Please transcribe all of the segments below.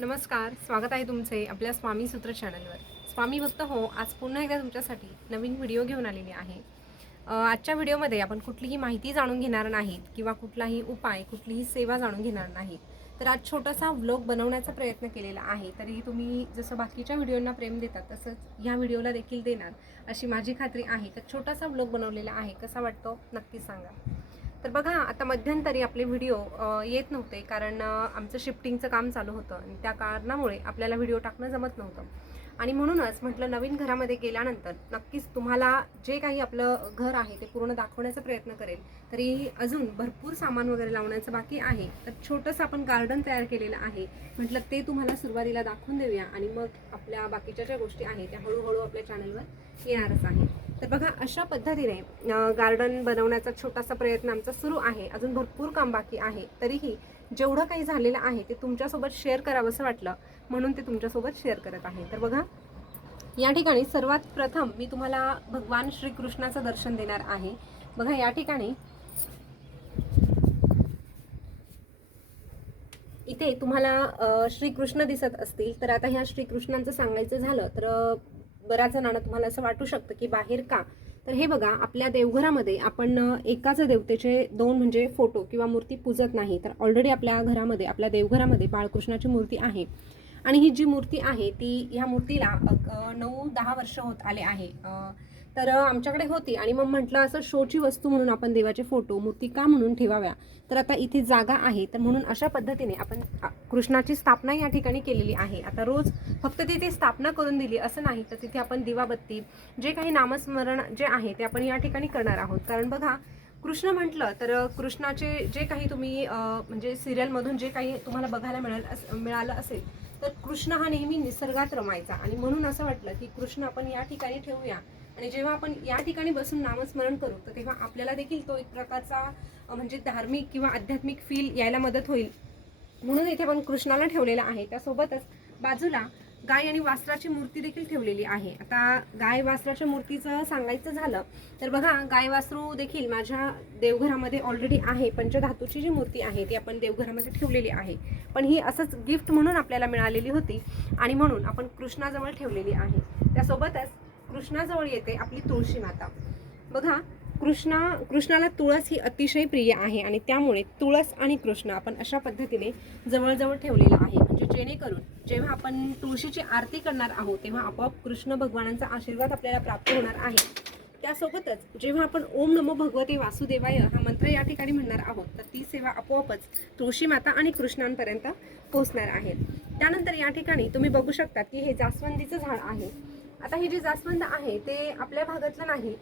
नमस्कार स्वागत आहे तुमचे आपल्या स्वामी सूत्र चॅनलवर. स्वामी भक्त हो आज पुन्हा एकदा तुमच्यासाठी नवीन व्हिडिओ घेऊन आलेली आहे. आजच्या व्हिडिओमध्ये आपण कुठलीही माहिती जाणून घेणार नाहीत किंवा कुठलाही उपाय कुठलीही सेवा जाणून घेणार नाहीत. तर आज छोटासा व्लॉग बनवण्याचा प्रयत्न केलेला आहे तरीही तुम्ही जसं बाकीच्या व्हिडिओंना प्रेम देतात तसंच ह्या व्हिडिओला देखील देणार अशी माझी खात्री आहे. तर छोटासा व्लॉग बनवलेला आहे कसा वाटतो नक्की सांगा. तर बघा आता मध्यंतरी आपले व्हिडिओ येत नव्हते कारण आमचं शिफ्टिंगचं काम चालू होतं आणि त्या कारणामुळे आपल्याला व्हिडिओ टाकणं जमत नव्हतं. आणि म्हणूनच म्हटलं नवीन घरामध्ये गेल्यानंतर नक्कीच तुम्हाला जे काही आपलं घर आहे ते पूर्ण दाखवण्याचा प्रयत्न करेल. तरी अजून भरपूर सामान वगैरे लावण्याचं बाकी आहे. तर छोटंसं आपण गार्डन तयार केलेलं आहे. म्हटलं ते तुम्हाला सुरुवातीला दाखवून देऊया आणि मग आपल्या बाकीच्या ज्या गोष्टी आहेत त्या हळूहळू आपल्या चॅनलवर येणारच आहे तर बघा अशा पद्धतीने गार्डन बनवण्याचा छोटासा प्रयत्न आमचा सुरू आहे. अजून भरपूर काम बाकी आहे. तरीही जेवढं काही झालेलं आहे ते तुमच्यासोबत शेअर करावंसं वाटलं म्हणून ते तुमच्यासोबत शेअर करत आहे. तर बघा या ठिकाणी सर्वात प्रथम मी तुम्हाला भगवान श्रीकृष्णाचं दर्शन देणार आहे. बघा या ठिकाणी इथे तुम्हाला श्रीकृष्ण दिसत असतील. तर आता ह्या श्रीकृष्णांचं सांगायचं झालं तर बऱ्याच जणांना तुम्हाला असं वाटू शकतं की बाहेर का? तर हे बघा आपल्या देवघरामध्ये आपण एकाच देवतेचे दोन म्हणजे फोटो किंवा मूर्ती पूजत नाही तर ऑलरेडी आपल्या घरामध्ये आपल्या देवघरामध्ये बाळकृष्णाची मूर्ती आहे. आणि ही जी मूर्ती आहे ती ह्या मूर्तीला नऊ दहा वर्ष होत आले आहे. तर आमच्याकडे होती आणि मग म्हटलं असं शोची वस्तू म्हणून आपण देवाचे फोटो मूर्ती का म्हणून ठेवाव्या. तर आता इथे जागा आहे. तर म्हणून अशा पद्धतीने आपण कृष्णाची स्थापना या ठिकाणी केलेली आहे. आता रोज फक्त तिथे स्थापना करून दिली असं नाही तर तिथे आपण दिवाबत्ती जे काही नामस्मरण जे आहे ते आपण या ठिकाणी करणार आहोत. कारण बघा कृष्ण म्हटलं तर कृष्णाचे जे काही तुम्ही म्हणजे सिरियलमधून जे काही तुम्हाला बघायला मिळाल मिळालं असेल तर कृष्ण हा नेहमी निसर्गात रमायचा. आणि म्हणून असं वाटलं की कृष्ण आपण या ठिकाणी ठेवूया. आणि जेव्हा आपण या ठिकाणी बसून नामस्मरण करू तर तेव्हा आपल्याला देखील तो एक प्रकारचा म्हणजे धार्मिक किंवा आध्यात्मिक फील यायला मदत होईल. म्हणून इथे आपण कृष्णाला ठेवलेला आहे. त्यासोबतच बाजूला गाय आणि वासराची मूर्ती देखील ठेवलेली आहे. आता गाय वासराच्या मूर्तीचं सांगायचं झालं तर बघा गाय वासरू देखील माझ्या देवघरामध्ये ऑलरेडी आहे. पंचधातूची जी मूर्ती आहे ती आपण देवघरामध्ये ठेवलेली आहे. पण ही असंच गिफ्ट म्हणून आपल्याला मिळालेली होती आणि म्हणून आपण कृष्णाजवळ ठेवलेली आहे. त्यासोबतच कृष्णाजवळ येते आपली तुळशी माता. बघा कृष्णा कृष्णाला तुळस ही अतिशय प्रिय आहे आणि त्यामुळे तुळस आणि कृष्ण आपण अशा पद्धतीने जवळजवळ ठेवलेला आहे. म्हणजे जेणेकरून जेव्हा आपण तुळशीची आरती करणार आहोत तेव्हा आपोआप कृष्ण भगवानांचा आशीर्वाद आपल्याला प्राप्त होणार आहे. त्यासोबतच जेव्हा आपण ओम नमो भगवते वासुदेवाय हा मंत्र या ठिकाणी म्हणणार आहोत तर ती सेवा आपोआपच तुळशी माता आणि कृष्णांपर्यंत पोहोचणार आहे. त्यानंतर या ठिकाणी तुम्ही बघू शकता की हे जास्वंदीचं झाड आहे. आता हे जे जास्वंद आहे ते आपल्या भागातलं नाही.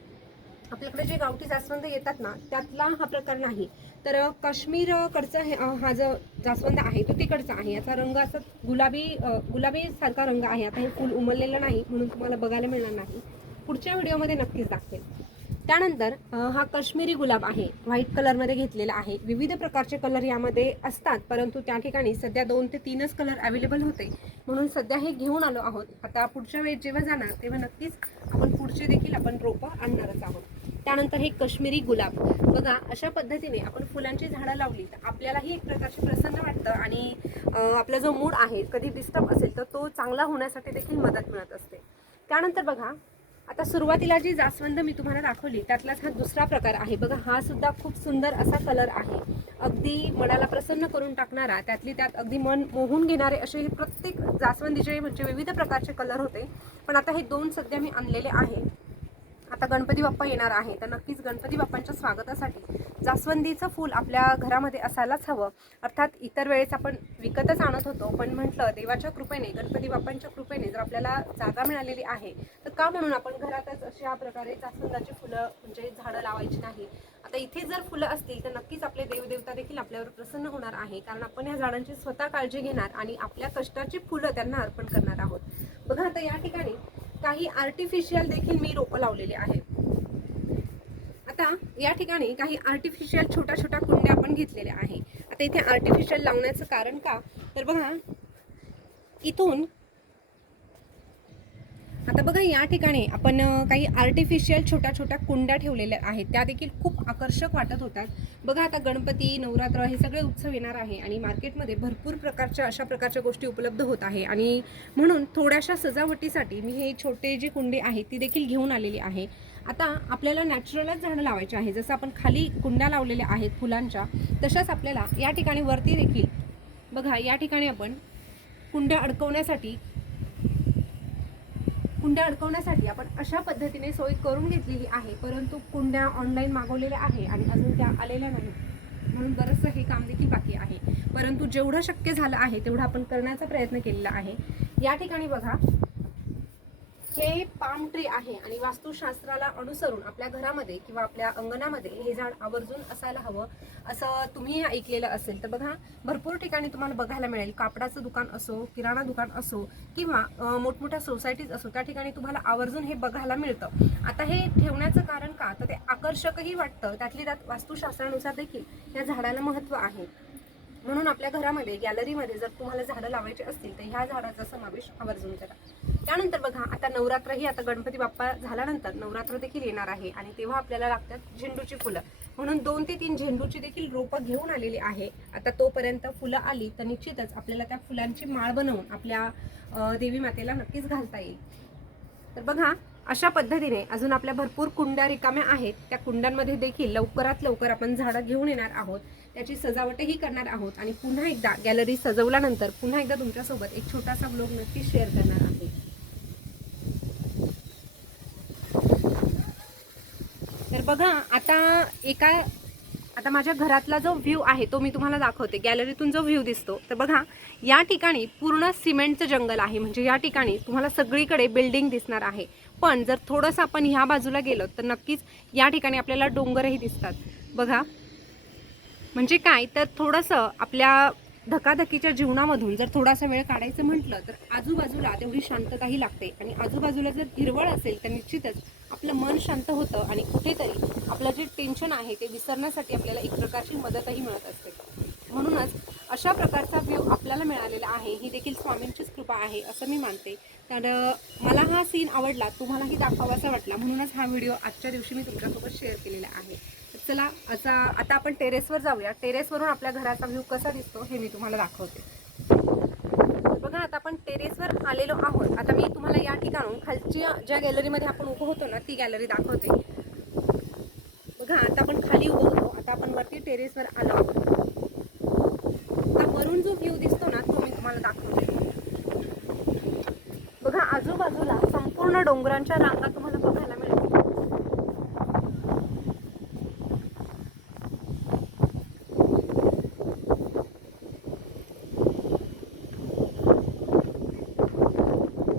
आपल्याकडे जे गावठी जास्वंद येतात ना त्यातला हा प्रकार नाही. तर काश्मीरकडचा हे हा जो जास्वंद आहे तो तिकडचा आहे. याचा रंग असा गुलाबी गुलाबी सारखा रंग आहे. आता हे फुल उमललेलं नाही म्हणून तुम्हाला बघायला मिळणार नाही. पुढच्या व्हिडिओमध्ये नक्कीच दाखवेल त्यानंतर हा काश्मीरी गुलाब आहे व्हाईट कलरमध्ये घेतलेला आहे. विविध प्रकारचे कलर यामध्ये असतात परंतु त्या ठिकाणी सध्या दोन ते तीनच कलर अवेलेबल होते. म्हणून सध्या हे घेऊन आलो आहोत. आता पुढच्या वेळेस जेव्हा जाणार तेव्हा नक्कीच आपण पुढचे देखील आपण रोपं आणणारच आहोत. त्यानंतर हे काश्मीरी गुलाब. बघा अशा पद्धतीने आपण फुलांची झाडं लावली तर आपल्यालाही एक प्रकारचे प्रसन्न वाटतं आणि आपला जो मूड आहे कधी डिस्टर्ब असेल तर तो चांगला होण्यासाठी देखील मदत मिळत असते. त्यानंतर बघा आता सुरुवातीला जी जास्वंद मी तुम्हाला दाखवली त्यातलाच हा दुसरा प्रकार आहे. बघा हा सुद्धा खूप सुंदर असा कलर आहे. अगदी मनाला प्रसन्न करून टाकणारा त्यातली त्यात अगदी मन मोहून घेणारे असे हे प्रत्येक जास्वंदीचे म्हणजे विविध प्रकारचे कलर होते. पण आता हे दोन सध्या मी आणलेले आहे. आता गणपती बाप्पा येणार आहे तर नक्कीच गणपती बाप्पांच्या स्वागतासाठी जास्वंदीचं फूल आपल्या घरामध्ये असायलाच हवं. अर्थात इतर वेळेस आपण विकतच आणत होतो पण म्हटलं देवाच्या कृपेने गणपती बाप्पांच्या कृपेने जर आपल्याला जागा मिळालेली आहे तर का म्हणून आपण घरातच अशा प्रकारे जास्वंदाची फुलं म्हणजे झाडं लावायची नाही? आता इथे जर फुलं असतील तर नक्कीच आपले देवदेवता देखील आपल्यावर प्रसन्न होणार आहे कारण आपण या झाडांची स्वतः काळजी घेणार आणि आपल्या कष्टाची फुलं त्यांना अर्पण करणार आहोत. बघा आता या ठिकाणी काही आर्टिफिशियल देखील मी रोपं लावलेले आहेत. आता या ठिकाणी काही आर्टिफिशियल छोट्या छोट्या कुंड्या आपण घेतलेल्या आहे. आता इथे आर्टिफिशियल लावण्याचं कारण का? तर बघा इथून आता बघा या ठिकाणी आपण काही आर्टिफिशियल छोट्या छोट्या कुंड्या ठेवलेल्या आहेत. त्या देखील खूप आकर्षक वाटत होतात. बघा आता गणपती नवरात्र हे सगळे उत्सव येणार आहे आणि मार्केटमध्ये भरपूर प्रकारच्या अशा प्रकारच्या गोष्टी उपलब्ध होत आहे. आणि म्हणून थोड्याशा सजावटीसाठी मी हे छोटे जे कुंडे आहेत ती देखील घेऊन आलेली आहे. आता आपल्याला नॅचरलच झाडं लावायचे आहे जसं आपण खाली कुंड्या लावलेल्या आहेत फुलांच्या तशाच आपल्याला या ठिकाणी वरती देखील बघा या ठिकाणी आपण कुंड्या अडकवण्यासाठी कुंड्या अडकवण्यासाठी आपण अशा पद्धतीने सोय करून घेतलेली आहे परंतु कुंड्या ऑनलाईन मागवलेल्या आहे आणि अजून त्या आलेल्या नाही म्हणून बरंचसं हे काम देखील बाकी आहे. परंतु जेवढं शक्य झालं आहे तेवढं आपण करण्याचा प्रयत्न केलेला आहे. या ठिकाणी बघा हे पाम ट्री आहे आणि वास्तुशास्त्राला अनुसरून आपल्या घरामध्ये किंवा आपल्या अंगणामध्ये हे झाड आवर्जून असायला हवं असं तुम्ही ऐकलेलं असेल. तर बघा भरपूर ठिकाणी तुम्हाला बघायला मिळेल. कापडाचं दुकान असो किराणा दुकान असो किंवा मोठमोठ्या सोसायटीज असो त्या ठिकाणी तुम्हाला आवर्जून हे बघायला मिळतं. आता हे ठेवण्याचं कारण का? तर ते आकर्षकही वाटतं. त्यातली त्यात वास्तुशास्त्रानुसार देखील या झाडाला महत्त्व आहे. म्हणून आपल्या घरामध्ये गॅलरीमध्ये जर तुम्हाला झाडं लावायची असतील तर ह्या झाडाचा समावेश आवर्जून करा. त्यानंतर बघा आता नवरात्र ही आता गणपती बाप्पा झाल्यानंतर नवरात्र देखील येणार आहे आणि तेव्हा आपल्याला लागतात झेंडूची फुलं. म्हणून दोन ते तीन झेंडूची देखील रोपं घेऊन आलेली आहे. आता तोपर्यंत फुलं आली तर निश्चितच आपल्याला त्या फुलांची माळ बनवून आपल्या देवी मातेला नक्कीच घालता येईल. तर बघा अशा पद्धतीने अजून आपल्या भरपूर कुंड्या रिकाम्या आहेत. त्या कुंड्यांमध्ये देखील लवकरात लवकर आपण झाडं घेऊन येणार आहोत. त्याची सजावटही करणार आहोत आणि पुन्हा एकदा गॅलरी सजवल्यानंतर पुन्हा एकदा तुमच्यासोबत एक छोटासा ब्लॉग नक्की शेअर करणार आहे. तर बघा आता एका आता माझ्या घरातला जो व्ह्यू आहे तो मी तुम्हाला दाखवते. गॅलरीतून जो व्ह्यू दिसतो तर बघा या ठिकाणी पूर्ण सिमेंटचं जंगल आहे. म्हणजे या ठिकाणी तुम्हाला सगळीकडे बिल्डिंग दिसणार आहे. पण जर थोडंसं आपण ह्या बाजूला गेलो तर नक्कीच या ठिकाणी आपल्याला डोंगरही दिसतात. बघा. म्हणजे काय? तर थोडंसं आपल्या धकाधकीच्या जीवनामधून जर थोडासा वेळ काढायचं म्हटलं तर आजूबाजूला तेवढी शांतताही लागते. आणि आजूबाजूला जर हिरवळ असेल तर निश्चितच आपलं मन शांत होतं आणि कुठेतरी आपलं जे टेन्शन आहे ते विसरण्यासाठी आपल्याला एक प्रकारची मदतही मिळत असते. म्हणूनच अशा प्रकारचा व्ह्यू आपल्याला मिळालेला आहे ही देखील स्वामींचीच कृपा आहे असं मी मानते. तर मला हा सीन आवडला तुम्हालाही दाखवावासा वाटला. म्हणूनच हा व्हिडिओ आजच्या दिवशी मी तुमच्यासोबत शेअर केलेला आहे. चला आता आता आपण टेरेसवर जाऊया. टेरेसवरून आपल्या घराचा व्ह्यू कसा दिसतो हे मी तुम्हाला दाखवते. बघा आता आपण टेरेसवर आलेलो आहोत. आता मी तुम्हाला या ठिकाणून खालची ज्या गॅलरीमध्ये आपण उभं होतो ना ती गॅलरी दाखवते. बघा आता आपण खाली उभं होतो. आता आपण वरती टेरेसवर आलो आहोत. आता वरून जो व्ह्यू दिसतो ना तो मी तुम्हाला दाखवते. बघा आजूबाजूला संपूर्ण डोंगरांच्या रांगा तुम्हाला बघायला मिळतील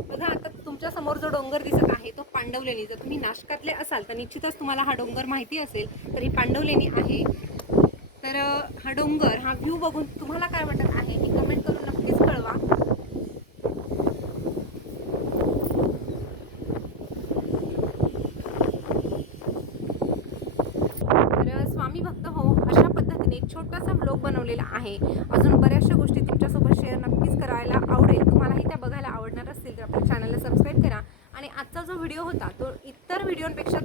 बघा आता तुमच्यासमोर जो डोंगर दिसत आहे तो पांडवलेणी. जर तुम्ही नाशकातले असाल तर निश्चितच तुम्हाला हा डोंगर माहिती असेल तर ही पांडवलेणी आहे. तर हा डोंगर हा व्ह्यू बघून तुम्हाला काय वाटत आहे हे कमेंट करून नक्कीच कळवा. तर स्वामी भक्त हो अशा पद्धतीने छोटासा ब्लॉग बनवलेला आहे. अजून व्हिडिओ होता तो इतर व्हिडिओंपेक्षा